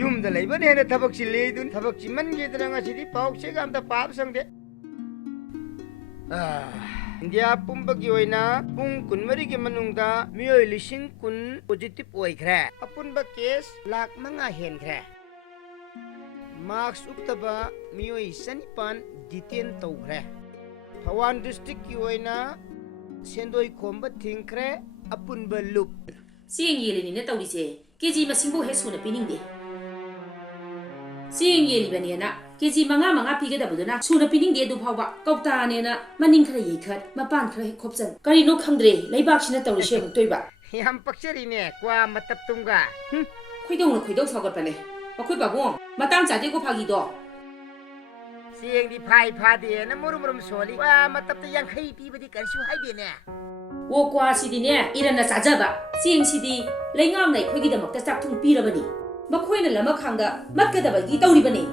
ꯌꯨꯝꯗ ꯂꯩꯕꯅ ꯍꯦꯟꯅ ꯊꯕꯛ ꯆꯤꯜꯂꯤ ꯊꯕꯛ ꯆꯤꯟꯃꯟꯒꯤꯗꯅ ꯉꯁꯤꯗꯤ ꯄꯥꯎꯆꯦꯒ ꯑꯝꯇ ꯄꯥꯕ ꯁꯪꯗꯦ ꯏꯟꯗꯤꯌꯥ ꯄꯨꯝꯕꯒꯤ ꯑꯣꯏꯅ ꯄꯨꯡ 24ꯒꯤ ꯃꯅꯨꯡꯗ ꯃꯤꯑꯣꯏ 10,000 ꯄꯣꯖꯤꯇꯤꯚ ꯑꯣꯏꯈ꯭ꯔꯦ ꯑꯄꯨꯟꯕ ꯀꯦꯁ 5,00,000 ꯍꯦꯟꯈ꯭ꯔꯦ ꯃꯥꯛꯁ ꯎꯞꯇꯕ ꯃꯤꯑꯣꯏ 9,000 ꯗꯤꯇꯦꯟ ꯇꯧꯈ꯭ꯔꯦ ꯊꯧꯕꯥꯜ ꯗꯤꯁꯇ꯭ꯔꯤꯛꯀꯤ ꯑꯣꯏꯅ ꯁꯦꯟꯗꯣꯏ ꯈꯣꯝꯕ ꯊꯤꯡꯈ꯭ꯔꯦ ꯑꯄꯨꯟꯕ ꯂꯨꯞ ꯆꯦꯡ ꯌꯦꯜꯂꯤꯅꯤꯅ ꯇꯧꯔꯤꯁꯦ ꯀꯦꯖꯤ ꯃꯁꯤꯡꯕꯨ ꯍꯦꯛ ꯁꯨꯅ ꯄꯤꯅꯤꯡꯗꯦ ꯆꯦꯡ ꯌꯦꯜꯂꯤꯕꯅꯦꯅ ꯀꯦꯖꯤ 5 ꯄꯤꯒꯗꯕꯗꯨꯅ ꯁꯨꯅ ꯄꯤꯅꯤꯡꯗꯦ ꯑꯗꯨ ꯐꯥꯎꯕ ꯀꯧꯇꯥꯅꯦꯅ ꯃꯅꯤꯡ ꯈꯔ ꯌꯩꯈꯠ ꯃꯄꯥꯟ ꯈꯔ ꯍꯦꯛ ꯈꯣꯞꯆꯟ ꯀꯔꯤꯅꯣ ꯈꯪꯗ꯭ꯔꯦ ꯂꯩꯕꯥꯛꯁꯤꯅ ꯇꯧꯔꯤꯁꯦ ꯑꯃꯨꯛꯇꯣꯏꯕ ꯌꯥꯝ ꯄꯛꯆꯔꯤꯅꯦ ꯀ꯭ꯋꯥ ꯃꯇꯞ ꯇꯨꯝꯒ ꯈꯣꯏꯗꯧꯅ ꯈꯣꯏꯗꯧ ꯁꯥꯎꯒꯠꯄꯅꯦ ꯑꯩꯈꯣꯏ ꯄꯥꯕꯨꯡ ꯃꯇꯥꯡ ꯆꯥꯗꯦꯀꯣ ꯐꯥꯒꯤꯗꯣ ꯆꯦꯡꯗꯤ ꯐꯥꯗꯦꯅ ꯃꯨꯔꯨꯝ ꯁꯣꯜꯂꯤ ꯀ꯭ꯋꯥ ꯃꯇꯞꯇ 50 ꯄꯤꯕꯗꯤ ꯀꯔꯤꯁꯨ ꯍꯥꯏꯗꯦꯅꯦ ꯑꯣ ꯀ꯭ꯋꯥꯁꯤꯗꯤꯅꯦ ꯏꯔꯟꯅ ꯆꯥꯖꯕ ꯆꯦꯡꯁꯤꯗꯤ ꯂꯩꯉꯥꯛꯅ ꯑꯩꯈꯣꯏꯒꯤꯗꯃꯛꯇ ꯆꯥꯛꯊꯨꯡ ꯄꯤꯔꯕꯅꯤ ꯃꯈꯣꯏꯅ ꯂꯃꯈꯥꯡꯗ ꯃꯠꯀꯗꯕꯒꯤ ꯇꯧꯔꯤꯕꯅꯤ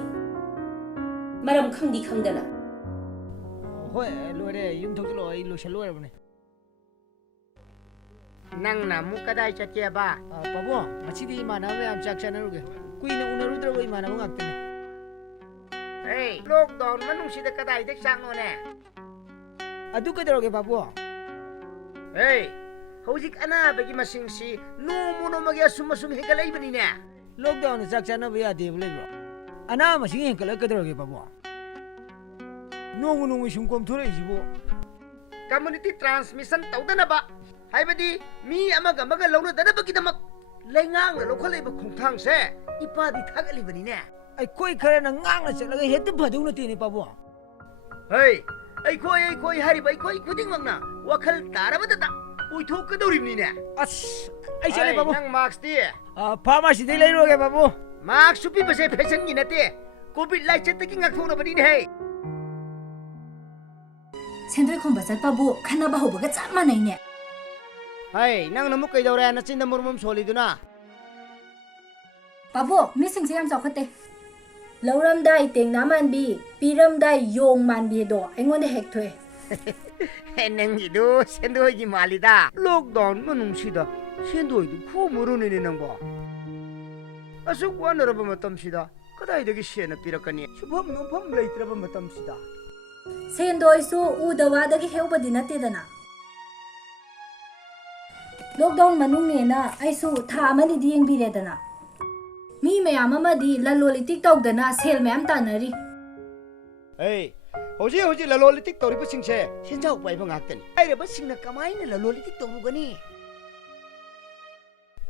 ꯃꯔꯝ ꯈꯪꯗꯤ ꯈꯪꯗꯅ ꯍꯣꯏ ꯂꯣꯏꯔꯦ ꯌꯨꯝ ꯊꯣꯛꯆꯤꯜꯂꯣ ꯑꯩ ꯂꯣꯏꯁꯜꯂꯣꯏꯔꯕꯅꯦ ꯅꯪꯅ ꯑꯃꯨꯛ ꯀꯗꯥꯏ ꯆꯠꯀꯦꯕ ꯄꯥꯕꯨꯡ ꯉꯁꯤꯗꯤ ꯏꯃꯥꯟꯅꯕ ꯃꯌꯥꯝ ꯆꯥꯛ ꯆꯥꯅꯔꯨꯒꯦ ꯀꯨꯏꯅ ꯎꯅꯔꯨꯗ꯭ꯔꯕ ꯏꯃꯥꯟꯅꯕ ꯉꯥꯛꯇꯅꯦ ꯂꯣꯛꯗꯥꯎꯟ ꯃꯅꯨꯡꯁꯤꯗ ꯀꯗꯥꯏꯗ ꯆꯥꯛꯅꯣꯅꯦ ꯑꯗꯨ ꯀꯩꯗꯧꯔꯒꯦ ꯄꯥꯕꯨꯡ ꯍꯧꯖꯤꯛ ꯑꯅꯥꯕꯒꯤ ꯃꯁꯤꯡꯁꯤ ꯅꯣꯡꯃꯒꯤ ꯑꯁꯨꯝ ꯍꯦꯟꯒꯠꯂꯛꯏꯕꯅꯤꯅꯦ ꯂꯣꯛꯗꯥꯎꯟꯗ ꯆꯥꯛ ꯆꯥꯅꯕ ꯌꯥꯗꯦꯕ ꯂꯩꯕ꯭ꯔꯣ ꯑꯅꯥꯕ ꯃꯁꯤꯡ ꯍꯦꯟꯒꯠꯂꯒ ꯀꯩꯗꯧꯔꯒꯦ ꯄꯥꯕꯨꯡ ꯅꯣꯡꯃꯩ ꯁꯨꯝ ꯀꯣꯝꯊꯣꯔꯛꯏꯁꯤꯕꯨ ꯀꯝꯃꯨꯅꯤꯇꯤ ꯇ꯭ꯔꯥꯟꯁꯃꯤꯁꯟ ꯇꯧꯗꯅꯕ ꯍꯥꯏꯕꯗꯤ ꯃꯤ ꯑꯃꯒ ꯂꯧꯅꯗꯅꯕꯒꯤꯗꯃꯛ ꯂꯩꯉꯥꯛꯅ ꯂꯧꯈꯠꯂꯛꯏꯕ ꯈꯣꯡꯊꯥꯡꯁꯦ ꯏꯄꯥꯗꯤ ꯊꯥꯒꯠꯂꯤꯕꯅꯤꯅꯦ ꯑꯩꯈꯣꯏ ꯈꯔꯅ ꯉꯥꯡꯅ ꯆꯠꯂꯒ ꯍꯦꯛꯇ ꯐꯗꯧ ꯅꯠꯇꯦꯅꯦ ꯄꯥꯕꯨꯡ ꯑꯩꯈꯣꯏ ꯍꯥꯏꯔꯤꯕ ꯑꯩꯈꯣꯏ ꯈꯨꯗꯤꯡꯃꯛꯅ ꯋꯥꯈꯜ ꯇꯥꯔꯕꯗꯇ ꯑꯣꯏꯊꯣꯛꯀꯗꯧꯔꯤꯕꯅꯤꯅꯦ ꯑꯁ ꯑꯩ ꯆꯠꯂꯦ ꯄꯥꯕꯨꯡ ꯅꯪ ꯃꯥꯛꯁꯇꯤ ꯐꯥꯔꯃꯥꯁꯤꯗꯩ ꯂꯩꯔꯨꯔꯒꯦ ꯄꯥꯕꯨꯡ ꯃꯥꯛꯁ ꯄꯤꯕꯁꯦ ꯐꯦꯁꯟꯒꯤ ꯅꯠꯇꯦ ꯀꯣꯚꯤꯗ ꯂꯥꯏꯆꯠꯇꯒꯤ ꯉꯥꯛꯊꯣꯛꯅꯕꯅꯤꯅꯦ ꯁꯦꯟꯗꯣꯏ ꯈꯣꯝꯕ ꯆꯠꯄꯕꯨ ꯈꯟꯅꯕ ꯍꯧꯕꯒ ꯆꯞ ꯃꯥꯟꯅꯩꯅꯦ ꯅꯪꯅ ꯑꯃꯨꯛ ꯀꯩꯗꯧꯔꯦ ꯅꯆꯤꯟꯗ ꯃꯨꯔꯨꯝ ꯁꯣꯜꯂꯤꯗꯨꯅ ꯄꯥꯕꯣ ꯃꯤꯁꯤꯡꯁꯦ ꯌꯥꯝ ꯆꯥꯎꯈꯠꯇꯦ ꯂꯧꯔꯝꯗꯥꯏ ꯇꯦꯡꯅꯥ ꯃꯥꯟꯕꯤ ꯄꯤꯔꯝꯗꯥꯏ ꯌꯣꯡ ꯃꯥꯟꯕꯤꯗꯣ ꯑꯩꯉꯣꯟꯗ ꯍꯦꯛ ꯊꯣꯛꯑꯦ ꯅꯪꯒꯤꯗꯨ ꯁꯦꯟꯗꯣꯏꯒꯤ ꯃꯥꯜꯂꯤꯗ ꯂꯣꯛꯗꯥꯎꯟ ꯃꯅꯨꯡꯁꯤꯗ ꯁꯦꯟꯗꯣꯏꯗꯨ ꯈꯣꯝꯃꯨꯔꯨꯅꯤꯅꯦ ꯅꯪꯕꯣ ꯑꯁꯨꯛ ꯋꯥꯅꯔꯕ ꯃꯇꯝꯁꯤꯗ ꯀꯗꯥꯏꯗꯒꯤ ꯁꯦꯟꯅ ꯄꯤꯔꯛꯀꯅꯤ ꯁꯨꯐꯝ ꯅꯣꯝꯐꯝ ꯂꯩꯇ꯭ꯔꯕ ꯃꯇꯝꯁꯤꯗ ꯁꯦꯟꯗꯣꯏꯁꯨ ꯎꯗ ꯋꯥꯗꯒꯤ ꯍꯦꯎꯕꯗꯤ ꯅꯠꯇꯦꯗꯅ ꯂꯣꯛꯗꯥꯎꯟ ꯃꯅꯨꯡꯅꯦꯅ ꯑꯩꯁꯨ ꯊꯥ ꯑꯃꯗꯤ ꯌꯦꯡꯕꯤꯔꯦꯗꯅ ꯃꯤ ꯃꯌꯥꯝ ꯑꯃꯗꯤ ꯂꯂꯣꯟ ꯏꯇꯤꯛ ꯇꯧꯗꯅ ꯁꯦꯜ ꯃꯌꯥꯝ ꯇꯥꯟꯅꯔꯤ ꯍꯧꯖꯤꯛ ꯂꯂꯣꯟ ꯏꯇꯤꯛ ꯇꯧꯔꯤꯕꯁꯤꯡꯁꯦ ꯁꯦꯟꯖꯥꯎ ꯄꯥꯏꯕ ꯉꯥꯛꯇꯅꯤ ꯂꯥꯏꯔꯕꯁꯤꯡꯅ ꯀꯃꯥꯏꯅ ꯂꯂꯣꯟ ꯏꯇꯤꯛ ꯇꯧꯔꯨꯒꯅꯤ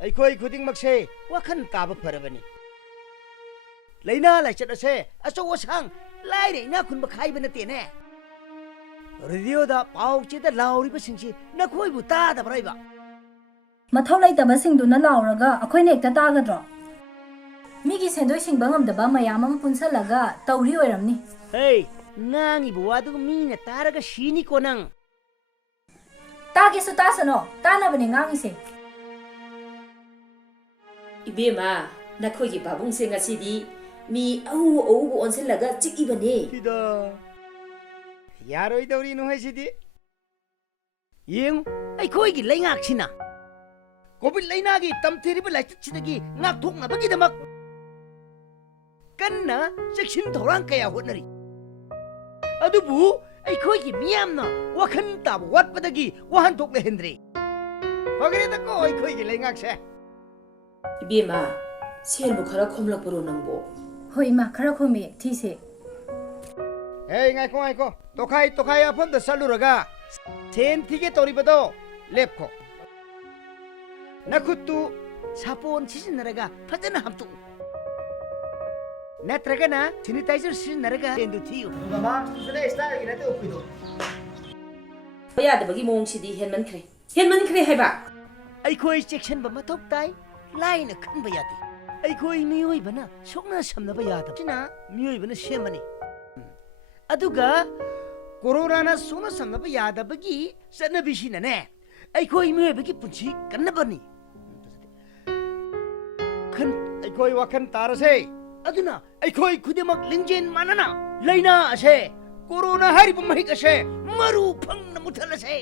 ꯑꯩꯈꯣꯏ ꯈꯨꯗꯤꯡꯃꯛꯁꯦ ꯋꯥꯈꯜ ꯇꯥꯕ ꯐꯔꯕꯅꯤ ꯂꯩꯅꯥ ꯂꯥꯏꯆꯠ ꯑꯁꯦ ꯑꯆꯧ ꯑꯁꯥꯡ ꯂꯥꯏꯔ ꯏꯅꯥꯛ ꯈꯨꯟꯕ ꯈꯥꯏꯕ ꯅꯠꯇꯦꯅꯦ ꯔꯦꯗꯤꯑꯣꯗ ꯄꯥꯎ ꯆꯦꯗ ꯂꯥꯎꯔꯤꯕꯁꯤꯡꯁꯤ ꯅꯈꯣꯏꯕꯨ ꯇꯥꯗꯕ꯭ꯔꯥ ꯃꯊꯧ ꯂꯩꯇꯕꯁꯤꯡꯗꯨꯅ ꯂꯥꯎꯔꯒ ꯑꯩꯈꯣꯏꯅ ꯍꯦꯛꯇ ꯇꯥꯒꯗ꯭ꯔꯣ ꯃꯤꯒꯤ ꯁꯦꯟꯗꯣꯏ ꯁꯤꯡꯕ ꯉꯝꯗꯕ ꯃꯌꯥꯝ ꯑꯃ ꯄꯨꯟꯁꯜꯂꯒ ꯇꯧꯔꯤ ꯑꯣꯏꯔꯝꯅꯤ ꯉꯥꯡꯉꯤꯕ ꯋꯥꯗꯨꯒ ꯃꯤꯅ ꯇꯥꯔꯒ ꯁꯤꯅꯤꯀꯣ ꯅꯪ ꯇꯥꯒꯦꯁꯨ ꯇꯥꯁꯅꯣ ꯇꯥꯅꯕꯅꯦ ꯉꯥꯡꯉꯤꯁꯦ 이베마 나코기 바봉세 ngasi디 미 어우고 온실라가 찍이버네 히다 야로이더리 노해시디 ꯌꯦꯡꯉꯨ ꯑꯩꯈꯣꯏꯒꯤ ꯂꯩꯉꯥꯛꯁꯤꯅ ꯀꯣꯚꯤꯗ ꯂꯩꯅꯥꯒꯤ ꯇꯝꯊꯤꯔꯤꯕ ꯂꯥꯏꯆꯠꯁꯤꯗꯒꯤ ꯉꯥꯛꯊꯣꯛꯅꯕꯒꯤꯗꯃꯛ ꯀꯟꯅ ꯆꯦꯛꯁꯤꯟ ꯊꯧꯔꯥꯡ ꯀꯌꯥ ꯍꯣꯠꯅꯔꯤ ꯑꯗꯨꯕꯨ ꯑꯩꯈꯣꯏꯒꯤ ꯃꯤꯌꯥꯝꯅ ꯋꯥꯈꯜ ꯇꯥꯕ ꯋꯥꯠꯄꯗꯒꯤ ꯋꯥꯍꯟꯊꯣꯛ ꯂꯩꯍꯟꯗ꯭ꯔꯦ ꯐꯒ꯭ꯔꯦꯗꯀꯣ ꯑꯩꯈꯣꯏꯒꯤ ꯂꯩꯉꯥꯛꯁꯦ 이베마 셀부 khara khomlakparo nangbo ꯍꯣꯏ ꯏꯃꯥ ꯈꯔ ꯈꯣꯝꯃꯦ ꯊꯤꯁꯦ ꯉꯥꯏꯈꯣ ꯇꯣꯈꯥꯏ ꯑꯐꯝꯗ ꯆꯠꯂꯨꯔꯒ ꯁꯦꯟ ꯊꯤꯒꯦ ꯇꯧꯔꯤꯕꯗꯣ ꯂꯦꯞꯈꯣ ꯅꯈꯨꯠꯇꯨ ꯁꯥꯄꯣꯟ ꯁꯤꯖꯤꯟꯅꯔꯒ ꯐꯖꯅ ꯍꯥꯝꯇꯣꯛꯎ ꯅꯠꯇ꯭ꯔꯒꯅ ꯁꯦꯅꯤꯇꯥꯏꯖꯔ ꯁꯤꯖꯤꯟꯅꯔꯒ ꯁꯦꯟꯗꯨ ꯊꯤꯌꯨ ꯃꯃꯥ ꯁꯤꯗ ꯏꯁꯇꯥꯏꯜꯒꯤ ꯅꯠꯇꯦ ꯎꯞꯄꯤꯗꯣ ꯌꯥꯗꯕꯒꯤ ꯃꯑꯣꯡꯁꯤꯗꯤ ꯍꯦꯟꯃꯟꯈ꯭ꯔꯦ ꯍꯥꯏꯕ ꯑꯩꯈꯣꯏ ꯆꯦꯛꯁꯤꯟꯕ ꯃꯊꯧ ꯇꯥꯏ ꯂꯥꯏꯅ ꯈꯟꯕ ꯌꯥꯗꯦ ꯑꯩꯈꯣꯏ ꯃꯤꯑꯣꯏꯕꯅ ꯁꯣꯛꯅ ꯁꯝꯅꯕ ꯌꯥꯗꯕ ꯁꯤꯅ ꯃꯤꯑꯣꯏꯕꯅ ꯁꯦꯝꯕꯅꯤ ꯑꯗꯨꯒ ꯀꯣꯔꯣꯅꯥꯅ ꯁꯣꯛꯅ ꯁꯝꯅꯕ ꯌꯥꯗꯕꯒꯤ ꯆꯠꯅꯕꯤꯁꯤꯅꯅꯦ ꯑꯩꯈꯣꯏ ꯃꯤꯑꯣꯏꯕꯒꯤ ꯄꯨꯟꯁꯤ ꯀꯟꯅꯕꯅꯤ ꯑꯩꯈꯣꯏ ꯋꯥꯈꯜ ꯇꯥꯔꯁꯦ ꯑꯗꯨꯅ ꯑꯩꯈꯣꯏ ꯈꯨꯗꯤꯡꯃꯛ ꯂꯤꯡꯖꯦꯜ ꯃꯥꯟꯅꯅ ꯂꯩꯅꯥ ꯑꯁꯦ ꯀꯣꯔꯣꯅꯥ ꯍꯥꯏꯔꯤꯕ ꯃꯍꯤꯛ ꯑꯁꯦ ꯃꯔꯨ ꯐꯪꯅ ꯃꯨꯠꯊꯠꯂꯁꯦ